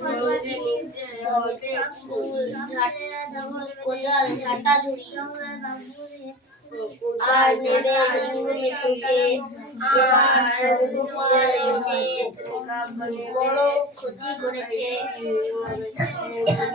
সঙ্গে নিতে হবে ফুল কোদাল ঝাঁটা ঝুড়ি আর নেবে লিঙ্গু মিঠুকে এবার গোপাল এসে বড় ক্ষতি করেছে এবার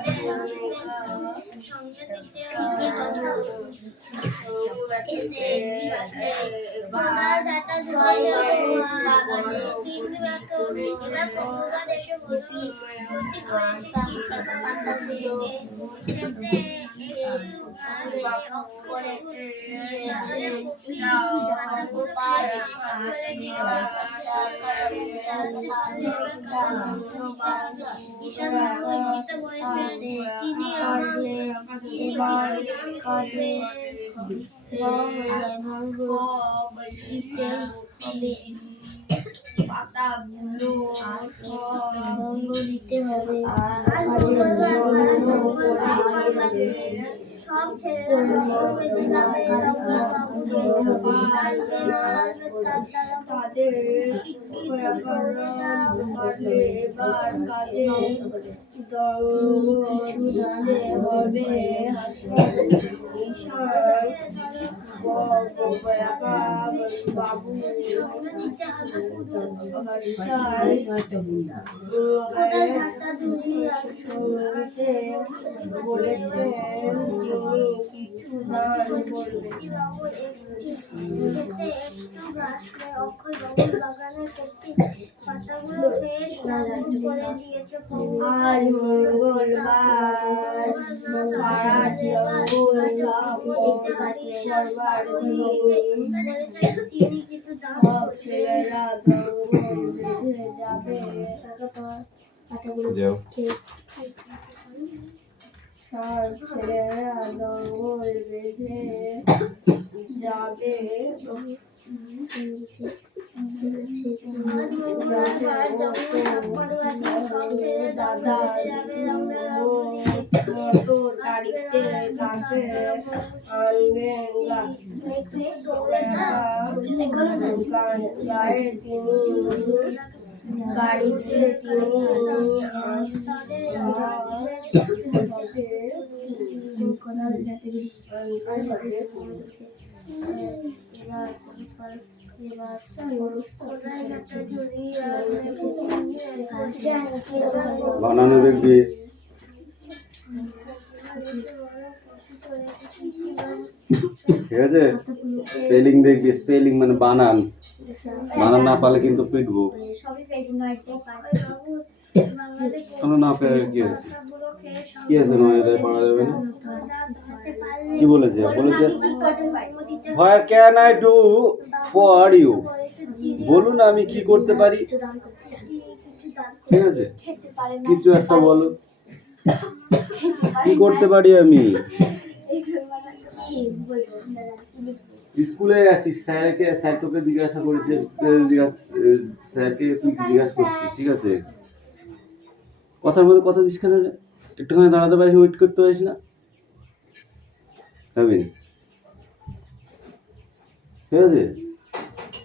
কাজে ভঙ্গ দিতে হবে পাতাগুলো ভঙ্গ দিতে হবে সব বলেছে কিছু দান করবে আজ মঙ্গলবার পাড়া জঙ্গল সব ছেলেরা জঙ্গল যাবে সব ছেলেরা জঙ্গল বেঁধে যাবে দাদা মোটর গাড়িতে কাকে আনবেন গায়ে তিনি গাড়িতে তিনি বানানো দেখবি ঠিক আছে স্পেলিং দেখবি স্পেলিং মানে বানান বানান না পারলে কিন্তু পিটবো না পেরে কি আছে নয় পড়া যাবে না কি বলেছে what can I do for you বলুন আমি কি করতে পারি ঠিক আছে কিছু একটা বলো কি করতে পারি আমি স্কুলে আছিস স্যারকে স্যার তোকে জিজ্ঞাসা করেছে স্যারকে তুই জিজ্ঞাসা করছিস ঠিক আছে কথার মধ্যে কথা দিস কেন একটুখানি দাঁড়াতে পারিস ওয়েট করতে পারিস না হবে ঠিক আছে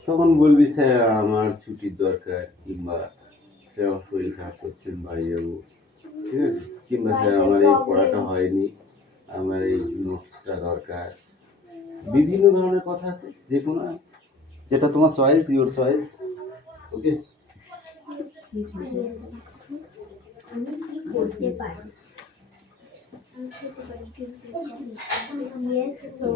তখন বলবি স্যার আমার ছুটির দরকার কিংবা স্যার আমার শরীর খারাপ করছেন বাড়ি যাবো ঠিক আছে কিংবা স্যার আমার এই পড়াটা হয়নি আমার এই নোটসটা দরকার বিভিন্ন ধরনের কথা আছে যে কোনো যেটা তোমার চয়েস ইওর চয়েস ওকে আমি কি করতে পারি yes so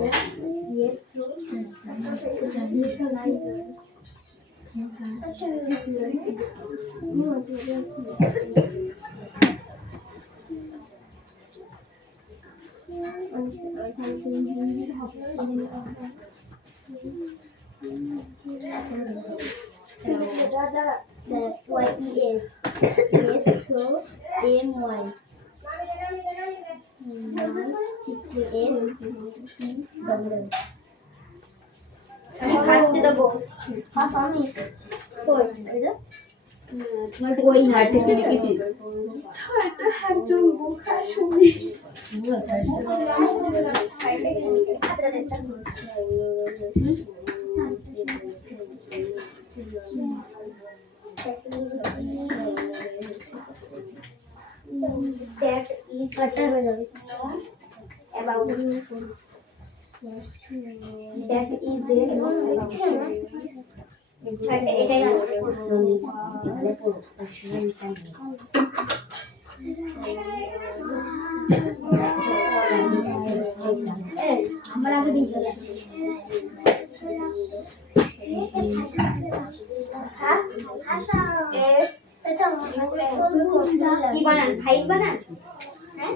একটা হয়ে যাবে about that is it এটাই আমার আগে দিতে কি বানান ফাইল বানান হ্যাঁ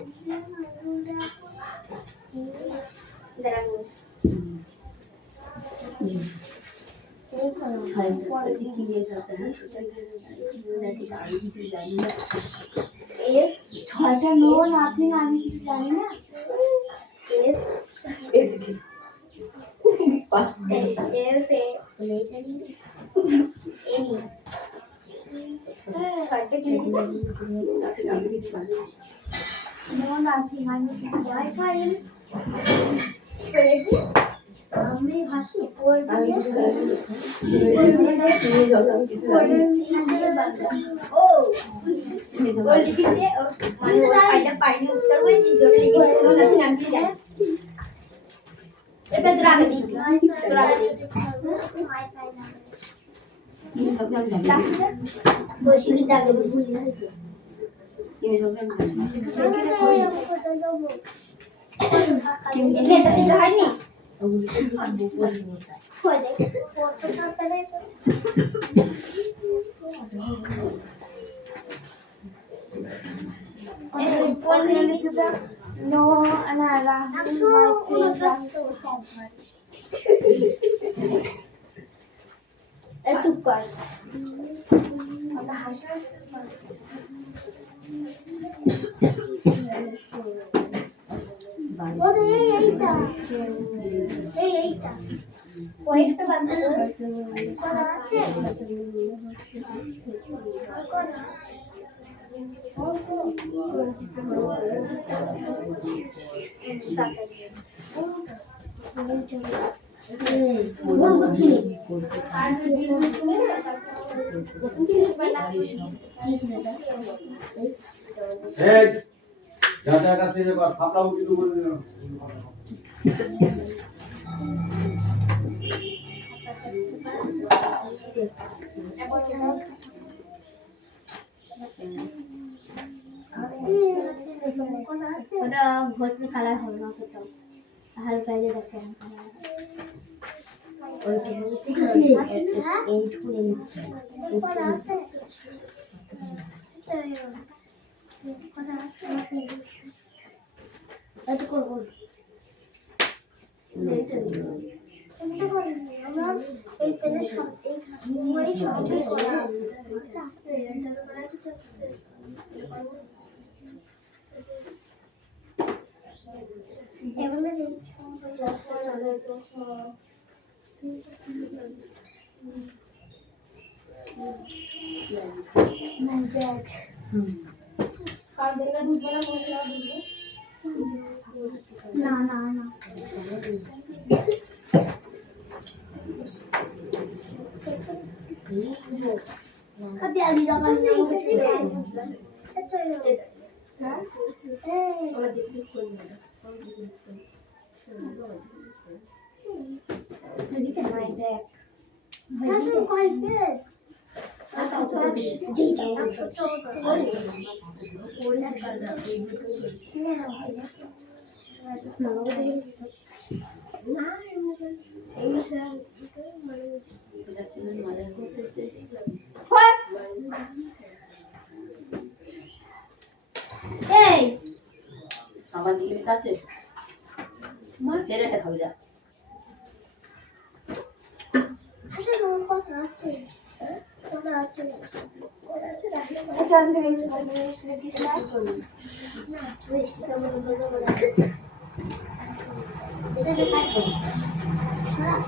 ছয়টা নো নাথিং আমি কিছু জানি না আমি হাসি ও লিখিতে মানে ফাইলটা পাইনি উত্তর হয়েছে যেটা লিখেছিল নাথিং আমি কিছু জানি এবার তোরা আগে দিই তোরা আগে দিই বসে কি জায়গা ভুল গেছে এটা দিতে হয়নি No, and I laughed in my face. It's super. এইটা ওইটা বাদ করা আছে যাদের কাছে খাপড়া উঠি তো বলে দিলাম ওটা ভোট কালার হবে না তো হালকা যে দেখেন না না না अभी आगे जाकर नहीं अच्छा है हां और देखिए खोल मेरा अभी तो माय बैग भाई तो कोई बैग जी আমার দিকে কাছে মার কেড়ে খাবে যা আচ্ছা তোমার কথা আছে কথা আছে আছে রাখলে জান থেকে জিনিস লিখিস না না বেশ কেমন বলবো না এটা যে কাট করব হ্যাঁ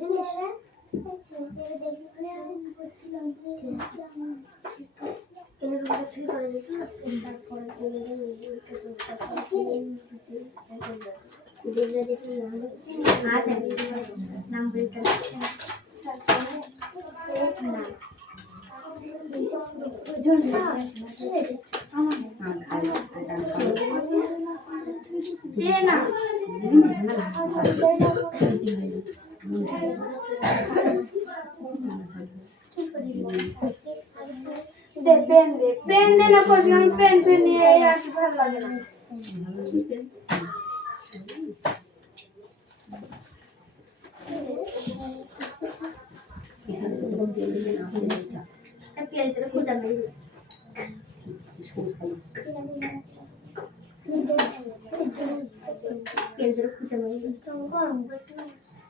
জিনিস নাম বলতে না দে পেন দে না করবি আমি পেন নিয়ে আর কি ভালো লাগে না পেন খোঁজা নেই পেন খোঁজা নেই তো গরম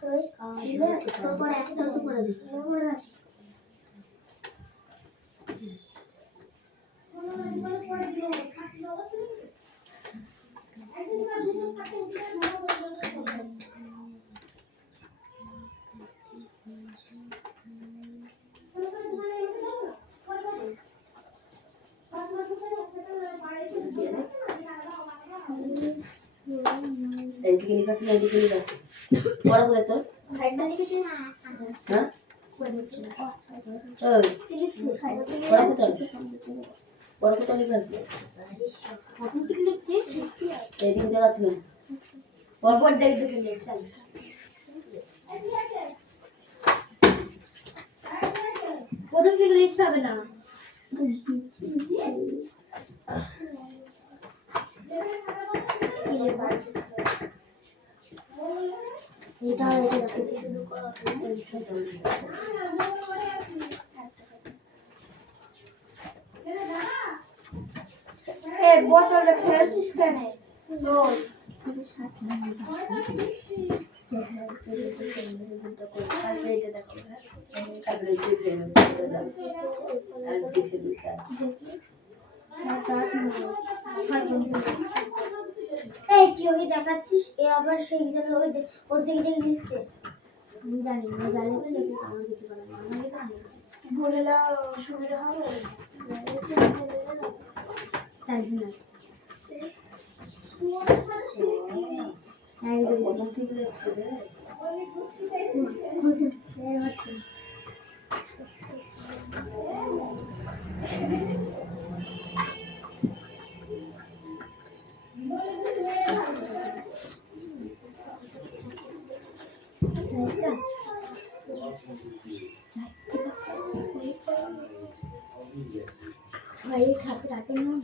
তোর এত চলতে করে দিই এইদিকে লিখা আছে না এইদিকে লিখা আছে পড়া কোথায় তোর সাইডটা লিখেছি না হ্যাঁ করে দিচ্ছি পড়া কোথায় লিখা আছে অটোমেটিক লিখছি এইদিকে দেখাচ্ছে কেন পরপর দেখে দেখে লিখছি প্রথম থেকে লিখতে হবে না এটা বোতলটা ফেলছিস কেন রোজ এই কি ওকে দেখাচ্ছিস এ আবার সেই জন্য ওর দিকে দেখে লিখছে আমি জানি না জানি তো লেখে আমার কিছু বলে না আমি জানি বলে দাও সুবিধা হবে জানি না ছয়ের সাথে রাখেন না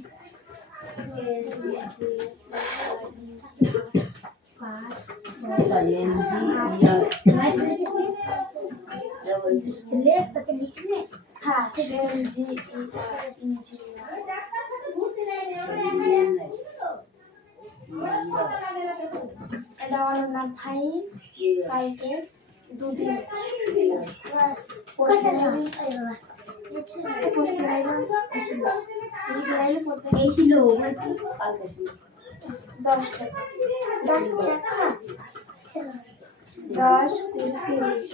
এটা আমার নাম ভাই কালকে দুদিন এসেছিল 10 টাকা 10 টাকা 10 30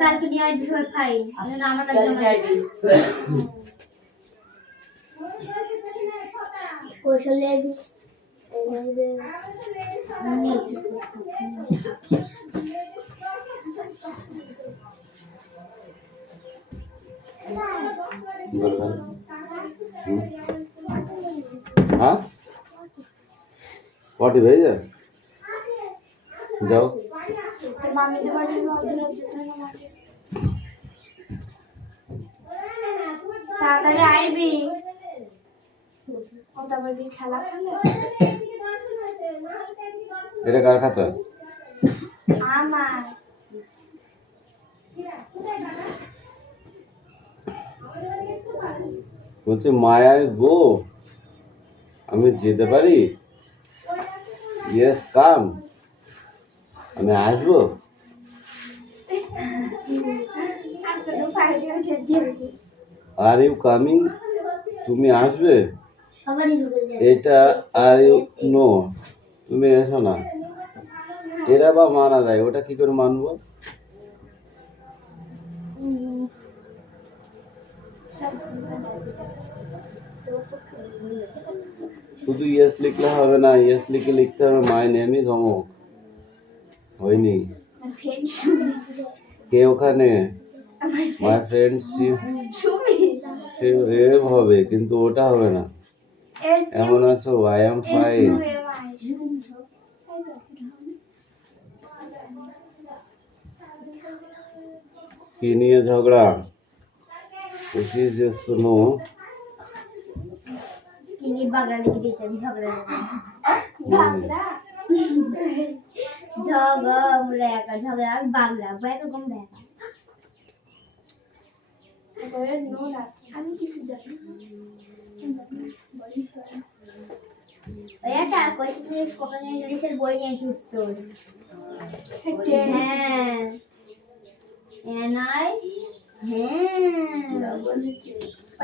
কালকে নিয়ে আসবি সবাই খাই আমার কাছে কৌশলে हाँ पॉटी भेज जाओ মামিদের বাড়ির মধ্যে হচ্ছে তাড়াতাড়ি আইবি ও তারপর কি খেলা খেলে এটা কার খাতা আমার বলছে মায়ায় গো আমি যেতে পারি ইয়েস কাম আমি আসবো আর ইউ কামিং তুমি আসবে এটা আর ইউ নো তুমি এসো না এরা বা মানা যায় ওটা কি করে মানবো শুধু ইয়েস লিখলে হবে না, ইয়েস লিখে লিখতে হবে মাই নেম ইজ অমুক। হয়নি? ফ্রেন্ড সুমি। কে ওখানে? My friend Sumi. হবে, কিন্তু ওটা হবে না। এমন আছো? I am fine. কি নিয়ে ঝগড়া? খুশি যে শুনো। কিনি বাগড়া লিখে দিয়েছে, আমি ঝগড়া বাগড়া ঝগড়া একা ঝগড়া আমি বাগড়া একা কম দেখা আমি কিছু জানি এটা কোয়েশ্চেন স্পোকেন ইংলিশের বই নিয়ে উত্তর। হ্যাঁ এনআই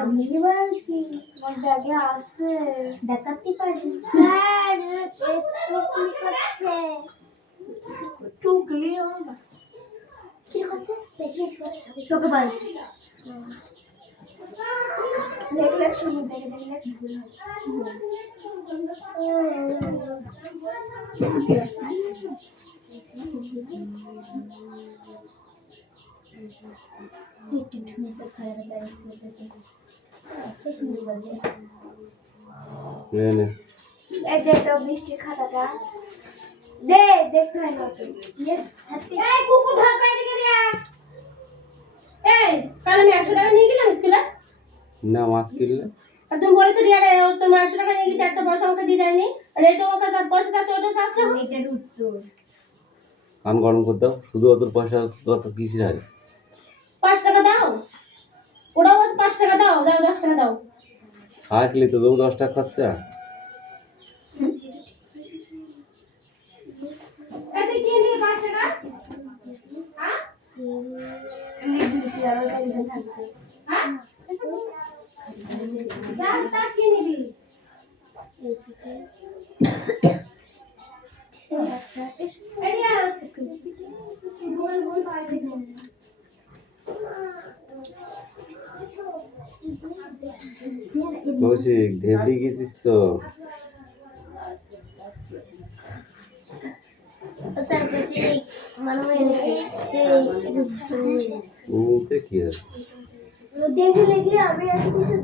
আমি বলছি তোমার ব্যাগে আছে দেখাতে পারি স্যার। এত কি করছে টুকলি কি করছে বেশি বেশি করে তোকে বল দেখলে শুনি দেখলে ভুল এই যে তো মিষ্টি খাতাটা দে দেখতে হয় না ইয়েস হ্যাপি এই কুকুর ঢাক বাইরে গিয়ে এই কাল আমি 100 টাকা নিয়ে গেলাম স্কুলে না মাছ কিনলে আর তুমি বলেছো রিয়ারে তোর 100 টাকা নিয়ে গেছি একটা পয়সা আমাকে দিয়ে যায়নি আর এটা আমাকে যা পয়সা আছে ওটা চাচ্ছে এটার উত্তর কান গরম করে দাও। শুধু অত পয়সা দরকার কিসের হয়? 5 টাকা দাও ওরাও 5 টাকা দাও 10 টাকা দাও খাইলে তো 10 টাকা খরচা। এটা কি নিয়ে 5 টাকা হ্যাঁ লিখবি আর ওটা লিখে থাকবে হ্যাঁ জান তা কি নিবি এরিয়া বল বল বাইরে দেখুন কৌশিক ধেবড়ি গেছিস তো? স্যার কৌশিক মানুষ এনেছে সেই ওতে কি আছে? দেখে দেখে আমি আজ কিছু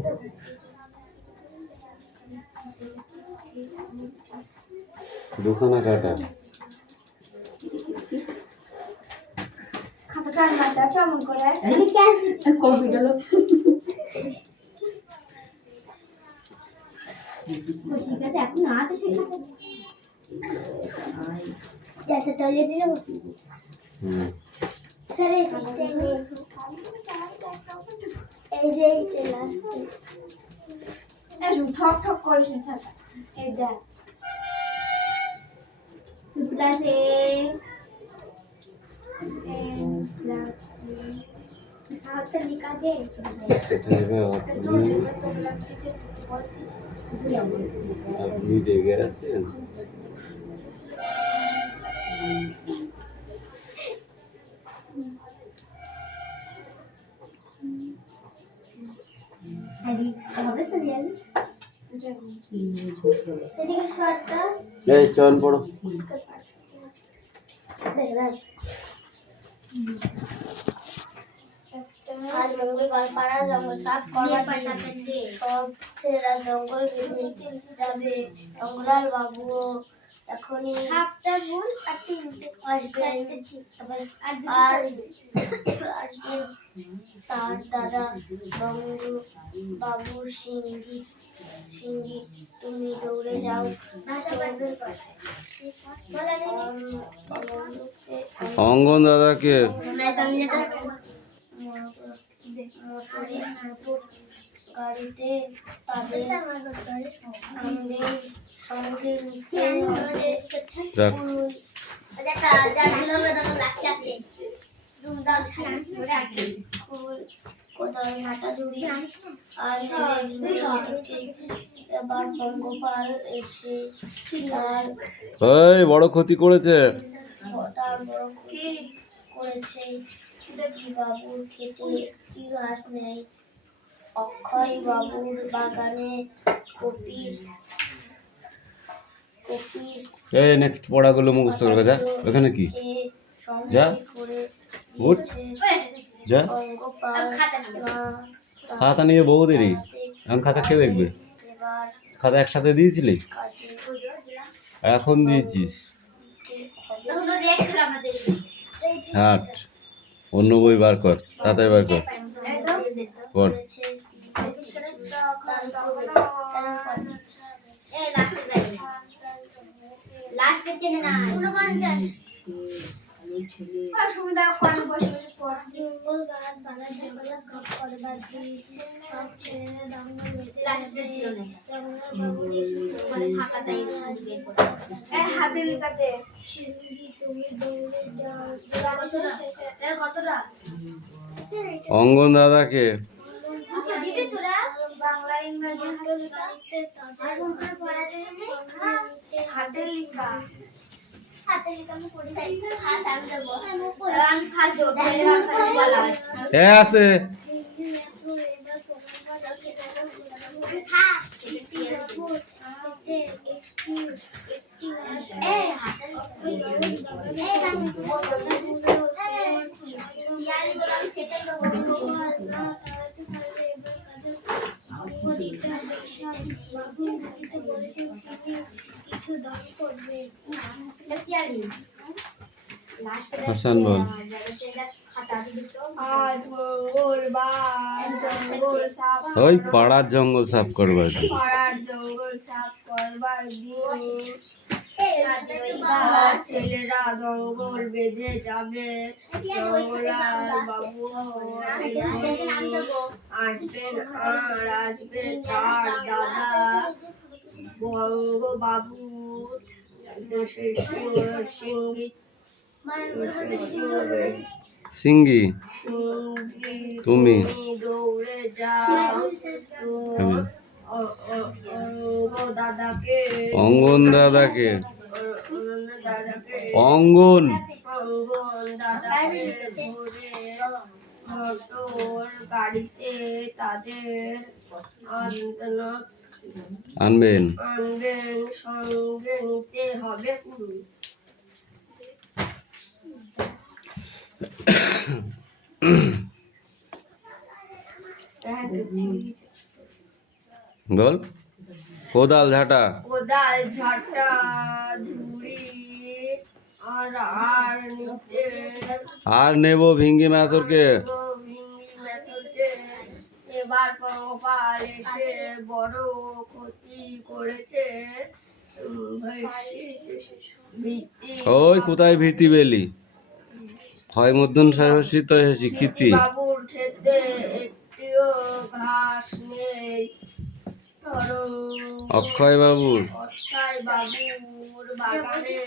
দুখানা কাটা খাতাটা মাথা চমন করে আমি কেন কমে গেল। কৌশিক আছে এখন আছে সেই খাতা যাতে টয়লেটে যাবো স্যার এই সিস্টেমে এই যে এই লাস্টে একদম ঠক ঠক করিস না ছাতা এই দেখ প্লাস এ হাতে লিখা দে এটা নেবে আপনি রেগে আছেন? হবে তো রিয়াল এদিকে শর্টটা এই চল পড়ো। আজ মঙ্গলবার পাড়া জঙ্গল সাফ করবার সাথে সব ছেলেরা জঙ্গল ঘুরতে যাবে জঙ্গলাল বাবু এখনই সাতটা ভুল আর তিনটে আসবেন আর আসবেন তার দাদা বাবু সিংহি তুমি দৌড়ে যাও অঙ্গন দাদাকে গাড়িতে তাদের কোথায় ঝাঁটা ঝুড়ি আর এবার পঙ্গপাল এসে তার এই বড় ক্ষতি করেছে। তার বড় ক্ষতি করেছে কি বাবুর খেতে একটি ঘাস নেই অক্ষয় বাবুর বাগানে কপির এই নেক্সট পড়াগুলো মুখস্থ করবে, যা ওখানে কি, যা উঠ, যা খাতা নিয়ে বহু দেরি, এখন খাতা কে দেখবে? খাতা একসাথে দিয়েছিলি, এখন দিয়েছিস। হাট, অন্য বই বার কর, তাড়াতাড়ি বার কর, পড়। হাতে লিখাতে অঙ্গন দাদাকে বাংলা ইংরেজি হাতে লিখা আছে হাসান বল। আজ মঙ্গলবার, জঙ্গল সাফ ওই পাড়ার জঙ্গল সাফ করবার দিন। পাড়ার জঙ্গল সাফ করবার দিন ছেলেরা জঙ্গল বেঁধে যাবে। জঙ্গলাল বাবু আসবেন আর আসবে তার দাদা বঙ্গ বাবু সিঙ্গি তুমি দৌড়ে যাও দাদাকে অঙ্গন দাদাকে দাদাকে অঙ্গন অঙ্গন দাদাকে ধরে মোটর গাড়িতে তাদের আনবেন। আনবেন, সঙ্গে নিতে হবে পুরো। বল। কোদাল ঝাঁটা কোদাল ঝাঁটা ঝুড়ি আর নিতে আর নেব ভিঙ্গি মাথরকে। ভিঙ্গি মেথরকে। এবার পঙ্গপাল এসে বড় ক্ষতি করেছে। ওই কোথায় ভীতি বেলি ক্ষয় মধ্যন সাহসিত শিক্ষিতি বাবুর খেতে একটিও ঘাস নেই। অক্ষয় বাবুর অক্ষয় বাবুর বাগানে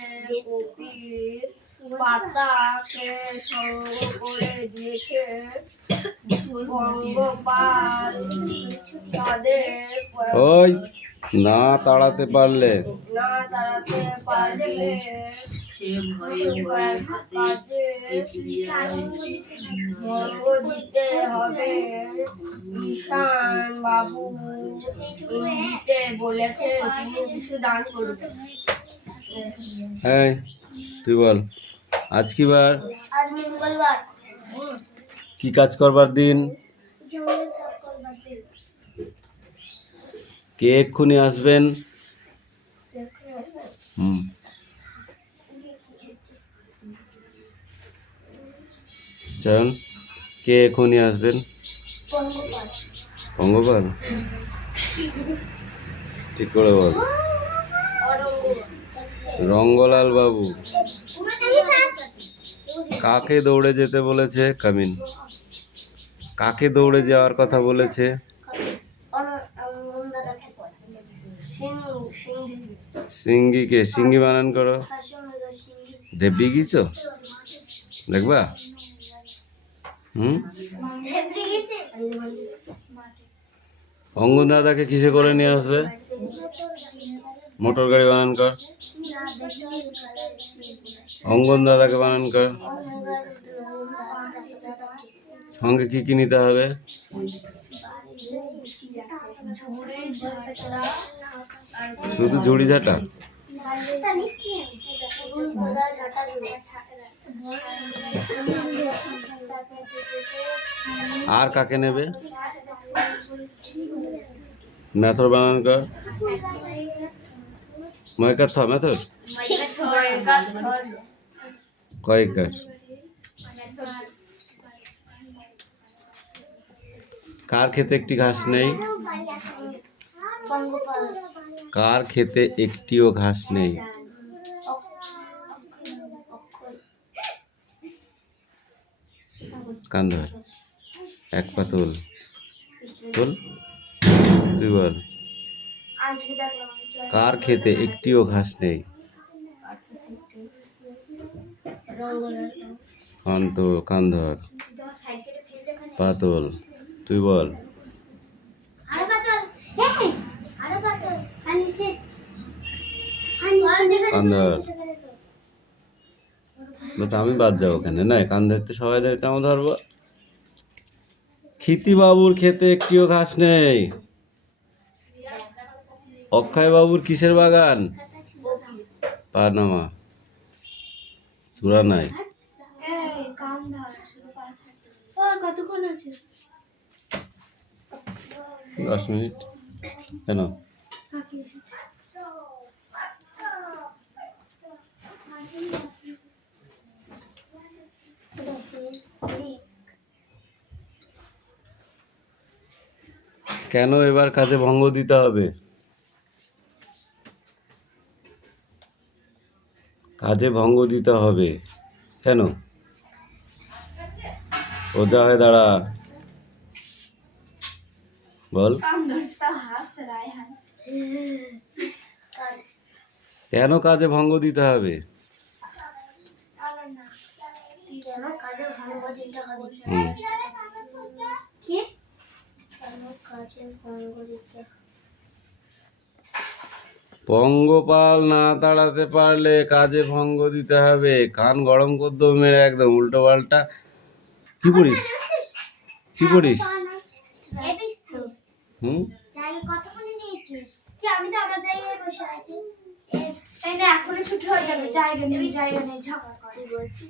কপির পাতা খেয়ে সঙ্গ করে দিয়েছে পঙ্গপাল তাদের ওই না তাড়াতে পারলে না তাড়াতে পারলে ভঙ্গ দিতে হবে। ঈশান বাবু ইঙ্গিতে বলেছেন তিনি কিছু দান করবেন। হ্যাঁ তুই বল। আজ কি বার? আজ মঙ্গলবার, কি কাজ করবার দিন? জঙ্গল সাফ করবার দিন। কে এক্ষুনি আসবেন? চয়ন কে এক্ষুনি আসবেন? পঙ্গপাল। পঙ্গপাল ঠিক করে বল। রঙ্গলাল বাবু কাকে দৌড়ে যেতে বলেছে? কামিন কাকে দৌড়ে যাওয়ার কথা বলেছে? সিঙ্গিকে। সিঙ্গি বানান করো। দেবী গিয়েছো দেখবা? অঙ্গন দাদাকে কিসে করে নিয়ে আসবে? মোটর গাড়ি বানান কর। অঙ্গন দাদাকে বানান কর। সঙ্গে কি কি নিতে হবে? শুধু ঝুড়ি ঝাঁটা? আর কাকে নেবে? মেথর বানান কর। ময়কার থ মেথর কয়েকার। কার খেতে একটি ঘাস নেই? কার খেতে একটিও ঘাস নেই? কান ধর, এক পা তোল, তোল, তুই বল। কার খেতে একটিও ঘাস নেই? কান ধর, পা তোল, তুই বল। কান ধর। আমি বাদ যাবো ওখানে না, কান ধরতে সবাই ধরতে আমি ধরবো। ক্ষিতি বাবুর খেতে একটিও ঘাস নেই। অক্ষয় বাবুর কিসের বাগান? পানামা চূড়া নাই। 10 মিনিট কেন? কেন এবার কাজে ভঙ্গ দিতে হবে? কাজে ভঙ্গ দিতে হবে কেন? সোজা হয়ে দাঁড়া, বল। কেন কাজে ভঙ্গ দিতে হবে? পঙ্গপাল না তাড়াতে পারলে কাজে ভঙ্গ দিতে হবে। কান গরম করতে মেরে একদম উল্টো পাল্টা। কি পড়িস? কি পড়িস?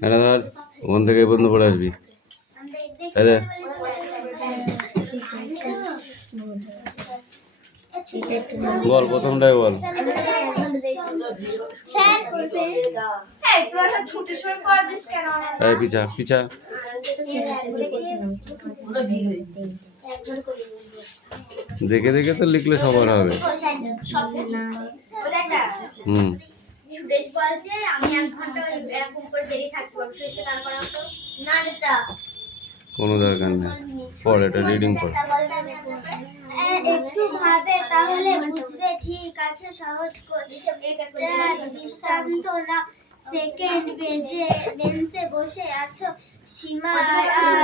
এটা ধর, ওখান থেকে বন্ধ করে আসবি। বল, প্রথমটাই বল। পিছা পিছা। দেখে দেখে তো লিখলে সবার হবে। সুরেশ বলছে আমি 1 ঘন্টা এরকম করে দেরি থাকতে পারবো। সুরেশকে দাঁড় করাও তো। না দিতা কোনো দরকার নেই, পড়, এটা রিডিং পড়। একটু ভাবে তাহলে বুঝবে। ঠিক আছে, সহজ করে একটা দৃষ্টান্ত না। সেকেন্ড বেঞ্চে বসে আছো সীমা আর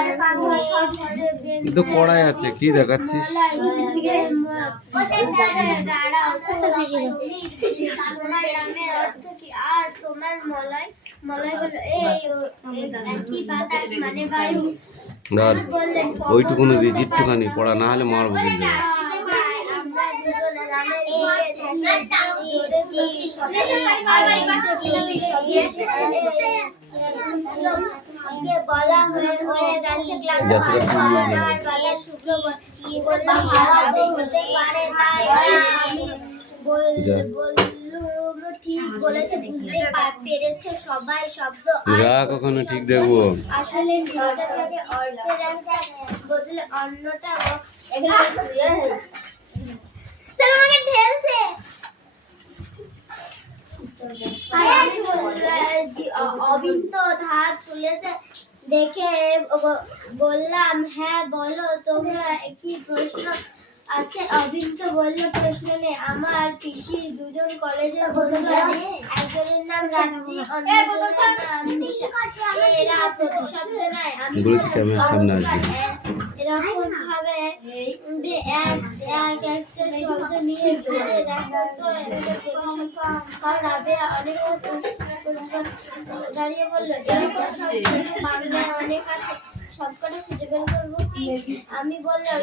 তো কড়াই আছে, কি দেখাচ্ছিস? আর তোমার মলয় মলয় বলল এই একই বাতাস মানে বায়ু। ওইটুকুনি দিয়েছি, একটুখানি পড়া, না হলে মারবো কিন্তু। ঠিক বলেছে, বুঝতে পেরেছে সবাই শব্দ। কখনো ঠিক দেখবো। আসলে অর্থের একটা বদলে অন্যটা ঢেলছে। অবিন্ত হাত তুলেছে দেখে বললাম, হ্যাঁ বলো, তোমরা কি প্রশ্ন আছে? অবিন্ত বলল, প্রশ্ন নেই। আমার পিসির 2 জন কলেজের বন্ধু আছে। একজনের নাম রাত্রি, অন্যজনের নাম নিশা। এরা প্রতিশব্দ নয়। আমি এরকম ভাবে একটা শব্দ নিয়ে ঘুরে দেখো তো রাবেয়া অনেক দাঁড়িয়ে বললো, এরকম শব্দ বাংলায় অনেক আছে, সবকটা খুঁজে বের করবো কি? আমি বললাম